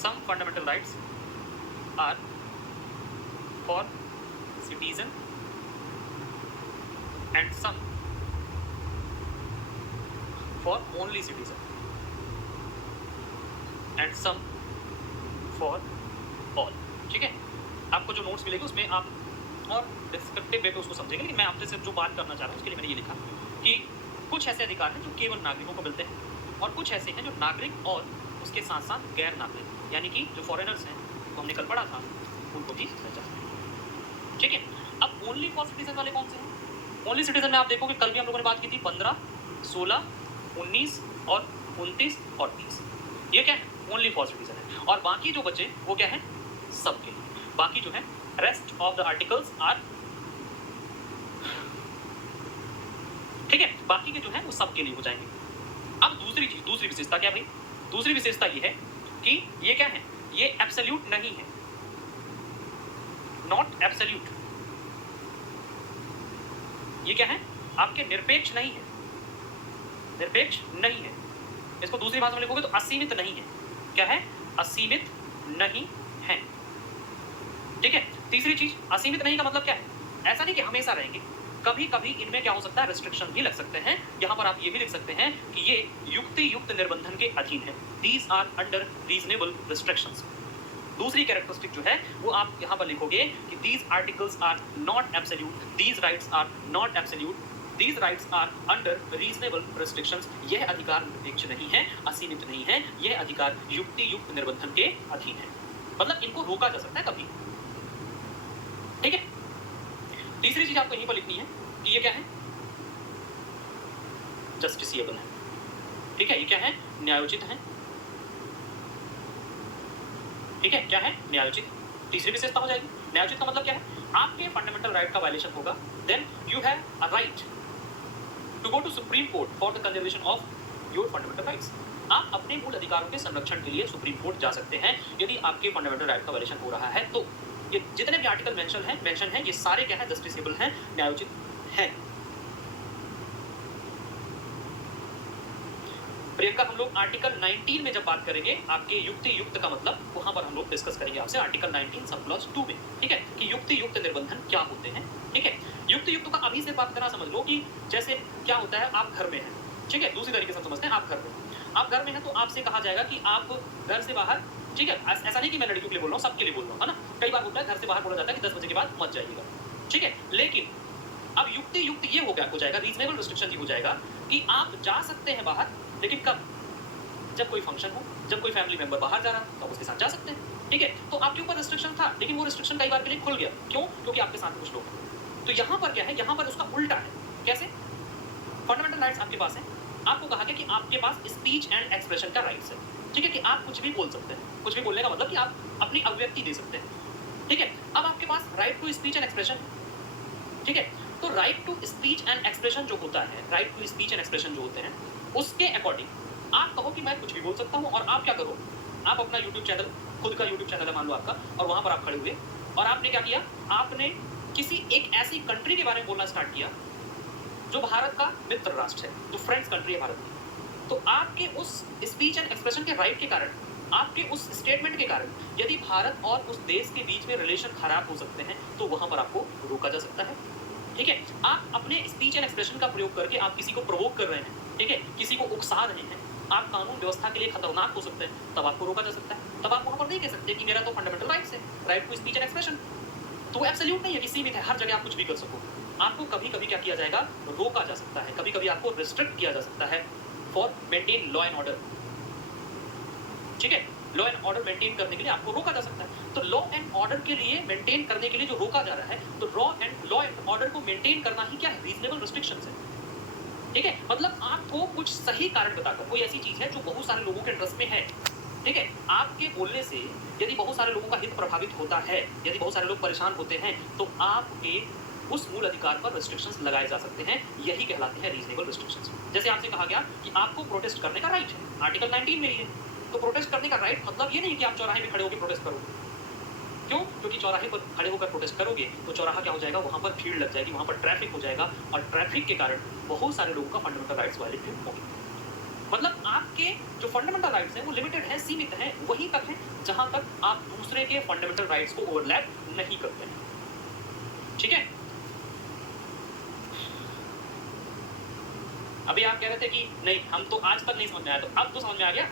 some fundamental rights are for citizen and some for only citizen and some for all। ठीक है, आपको जो notes मिलेगी उसमें आप और डिस्क्रिप्टिव वे पे उसको समझेंगे, लेकिन मैं आपसे सिर्फ जो बात करना चाह रहा हूँ उसके लिए मैंने ये लिखा कि कुछ ऐसे अधिकार हैं जो केवल नागरिकों को मिलते हैं और कुछ ऐसे हैं जो नागरिक और उसके साथ साथ गैर नागरिक यानी कि जो फॉरेनर्स हैं तो हमने कल पढ़ा था उनको भी मिल जाते हैं। ठीक है, अब ओनली फॉर सिटीजन वाले कौन से हैं? ओनली सिटीजन में आप देखोगे कल भी हम लोगों ने बात की थी 15, 16, 19 और 29 और 30। ये क्या है? ओनली फॉर सिटीजन है। और बाकी जो बचे वो क्या है? सबके लिए। बाकी जो है rest of the articles are, ठीक है, बाकी के जो है वो सबके लिए हो जाएंगे। अब दूसरी चीज, दूसरी विशेषता क्या भाई? दूसरी विशेषता ये है कि ये क्या है? ये एब्सोल्यूट नहीं है, नॉट एब्सोल्यूट। ये क्या है? आपके निरपेक्ष नहीं है, निरपेक्ष नहीं है। इसको दूसरी भाषा में लिखोगे तो असीमित नहीं है। क्या है? असीमित नहीं है। ठीक है, तीसरी चीज असीमित नहीं का मतलब क्या है? ऐसा नहीं कि हमेशा रहेंगे, कभी कभी इनमें क्या हो सकता है? रिस्ट्रिक्शन भी लग सकते हैं। यहां पर आप ये भी लिख सकते हैं कि ये युक्ति युक्त निर्बंधन के अधीन है। These are under reasonable restrictions. दूसरी कैरेक्टरिस्टिक जो है वो आप यहां पर लिखोगे कि these articles are not absolute, these rights are not absolute, these rights are under reasonable restrictions. यह अधिकार निरपेक्ष नहीं है, असीमित नहीं है, यह अधिकार युक्ति युक्त निर्बंधन के अधीन है। मतलब इनको रोका जा सकता है कभी। ठीक है, तीसरी चीज आपको यहीं पर लिखनी है कि ये क्या है? जस्टिसिएबल है। ठीक है, ये क्या है? न्यायोचित है। ठीक है, क्या है? न्यायोचित। तीसरी विशेषता हो जाएगी। न्यायोचित का मतलब क्या है? आपके फंडामेंटल राइट का वायलेशन होगा, then you have a right to go to supreme court for the conservation of your fundamental rights. आप अपने मूल अधिकारों के संरक्षण के लिए सुप्रीम कोर्ट जा सकते हैं यदि आपके फंडामेंटल राइट का वायलेशन हो रहा है। तो ये जितने भी आर्टिकल मेंशन है ये सारे क्या है? जस्टिसेबल हैं, न्यायोचित हैं। प्रियंका, हम लोग आर्टिकल 19 में जब बात करेंगे आपके युक्ति युक्त का मतलब, वहां पर हम लोग डिस्कस करेंगे आपसे आर्टिकल 19 सब क्लॉज 2 में। ठीक है, कि युक्ति युक्त निर्बंधन क्या होते हैं। ठीक है, युक्ति युक्त का अभी से बात करना समझ लो कि जैसे क्या होता है, आप घर में हैं। ठीक है, दूसरी तरीके से समझते हैं, आप घर में, आप घर में हैं तो आपसे कहा जाएगा कि आप घर से बाहर, ठीक है, ऐसा नहीं कि मैं लड़कियों के लिए बोल रहा हूँ, सबके लिए बोल रहा हूँ, है ना। कई बार होता है घर से बाहर बोला जाता है कि 10 बजे के बाद मत जाइएगा। ठीक है, लेकिन अब युक्ति युक्त ये हो जाएगा, रीजनेबल रिस्ट्रिक्शन ये हो जाएगा कि आप जा सकते हैं बाहर, लेकिन कब? जब कोई फंक्शन हो, जब कोई फैमिली मेंबर बाहर जा रहा है तो आप उसके साथ जा सकते हैं। ठीक है, तो आपके ऊपर रिस्ट्रिक्शन था, लेकिन वो रिस्ट्रिक्शन कई बार के लिए खुल गया। क्यों? क्योंकि आपके साथ कुछ लोग हैं। तो यहाँ पर क्या है? यहाँ पर उसका उल्टा है। कैसे? फंडामेंटल राइट्स आपके पास है, आपको कहा गया कि आपके पास स्पीच एंड एक्सप्रेशन का राइट्स है। ठीक है, कि आप कुछ भी बोल सकते हैं। कुछ भी बोलने का मतलब कि आप अपनी अभिव्यक्ति दे सकते हैं। ठीक है, अब आपके पास right to speech and expression. ठीक है, तो right to speech and expression जो होता है, right to speech and expression जो होते हैं, उसके अकॉर्डिंग आप कहो कि मैं कुछ भी बोल सकता हूं, और आप क्या करो? आप अपना यूट्यूब चैनल, खुद का यूट्यूब चैनल है मान लो आपका, और वहां पर आप खड़े हुए और आपने क्या किया? आपने किसी एक ऐसी कंट्री के बारे में बोलना स्टार्ट किया जो भारत का मित्र राष्ट्र है, जो फ्रेंड्स कंट्री है भारत की। तो आपके उस स्पीच एंड एक्सप्रेशन के राइट के कारण, आपके उस स्टेटमेंट के कारण, यदि भारत और उस देश के बीच में रिलेशन खराब हो सकते हैं तो वहां पर आपको रोका जा सकता है। ठीक है, आप अपने स्पीच एंड एक्सप्रेशन का प्रयोग करके आप किसी को प्रोवोक कर रहे हैं, ठीक है, किसी को उकसा रहे हैं, आप कानून व्यवस्था के लिए खतरनाक हो सकते हैं, तब आपको रोका जा सकता है। तब आप वहां पर नहीं कह सकते कि मेरा तो फंडामेंटल राइट्स है, right to speech and expression. तो एब्सोल्यूट नहीं है कि सीमित है, हर जगह आप कुछ भी कर सको। आपको कभी कभी क्या किया जाएगा? रोका जा सकता है, कभी कभी आपको रिस्ट्रिक्ट किया जा सकता है for maintain law and order. ठीक है, लॉ एंड ऑर्डर मेंटेन करने के लिए आपको रोका जा सकता है। तो लॉ एंड ऑर्डर के लिए मेंटेन करने के लिए जो रोका जा रहा है, तो लॉ एंड ऑर्डर को मेंटेन करना ही क्या है? रीजनेबल रिस्ट्रिक्शंस है। ठीक है, मतलब आपको कुछ सही कारण बताकर, कोई ऐसी चीज है जो बहुत सारे लोगों के ट्रस्ट में है, ठीक है, आपके बोलने से यदि बहुत सारे लोगों का हित प्रभावित होता है, यदि बहुत सारे लोग परेशान होते हैं, तो आपके उस मूल अधिकार पर रिस्ट्रिक्शंस लगाए जा सकते हैं। यही कहलाते हैं रीजनेबल रिस्ट्रिक्शंस। जैसे आपसे कहा गया कि आपको प्रोटेस्ट करने का राइट है, आर्टिकल 19 में ही है। तो प्रोटेस्ट करने का राइट मतलब ये नहीं कि आप चौराहे में खड़े होकर प्रोटेस्ट करो। क्यों? क्योंकि चौराहे पर खड़े होकर प्रोटेस्ट करोगे तो चौराहा क्या हो जाएगा? वहां पर भीड़ लग जाएगी, वहां पर ट्रैफिक हो जाएगा, और ट्रैफिक के कारण बहुत सारे लोगों का फंडामेंटल राइट्स वायलेट होंगे। मतलब आपके जो फंडामेंटल राइट्स हैं वो लिमिटेड है, सीमित हैं, वहीं तक है जहां तक आप दूसरे के फंडामेंटल राइट्स को ओवरलैप नहीं करते हैं। ठीक है, अभी आप कह रहे थे कि नहीं हम तो आज तक नहीं समझ में आया, तो अब तो समझ में आ गया।